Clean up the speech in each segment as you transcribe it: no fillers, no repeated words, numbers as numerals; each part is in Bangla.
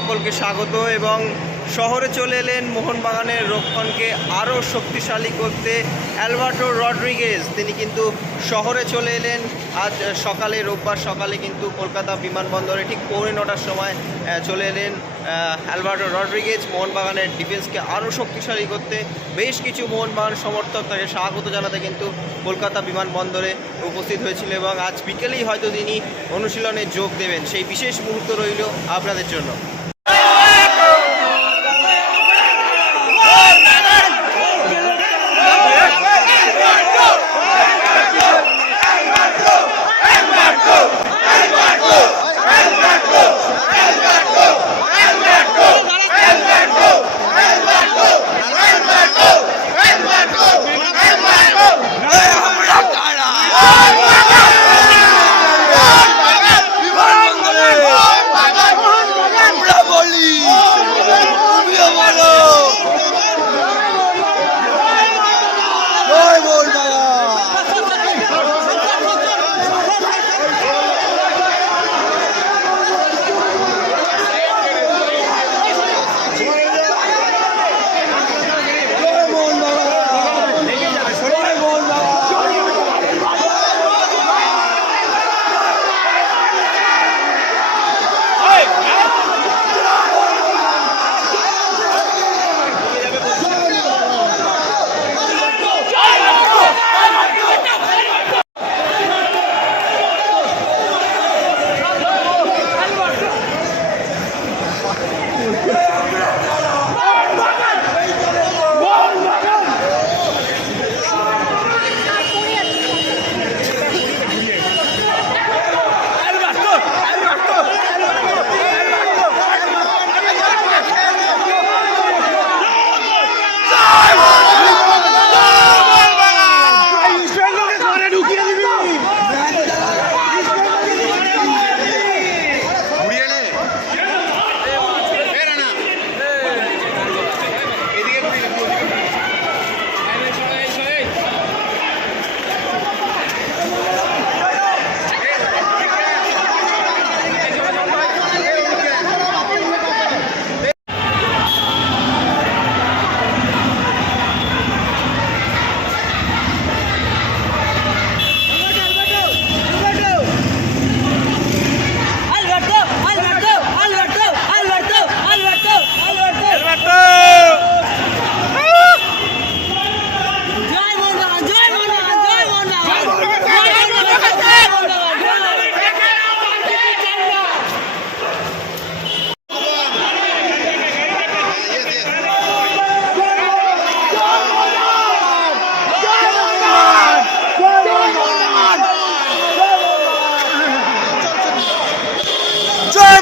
সকলকে স্বাগত। এবং শহরে চলে এলেন মোহনবাগানের রক্ষণকে আরও শক্তিশালী করতে অ্যালবার্টো রড্রিগেজ। তিনি কিন্তু শহরে চলে এলেন আজ সকালে, রোববার সকালে কিন্তু কলকাতা বিমানবন্দরে ঠিক 9:15টার সময় চলে এলেন অ্যালবার্টো রড্রিগেজ মোহনবাগানের ডিফেন্সকে আরও শক্তিশালী করতে। বেশ কিছু মোহনবাগান সমর্থক তাকে স্বাগত জানাতে কিন্তু কলকাতা বিমানবন্দরে উপস্থিত হয়েছিল এবং আজ বিকেলেই হয়তো তিনি অনুশীলনে যোগ দেবেন। সেই বিশেষ মুহূর্ত রইল আপনাদের জন্য।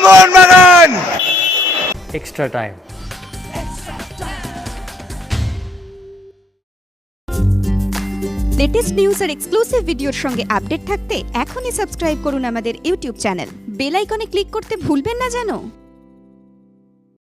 Mohun Bagan extra time. Latest news আর এক্সক্লুসিভ ভিডিওর সঙ্গে আপডেট থাকতে এখনই সাবস্ক্রাইব করুন আমাদের ইউটিউব চ্যানেল। বেল আইকনে ক্লিক করতে ভুলবেন না যেন।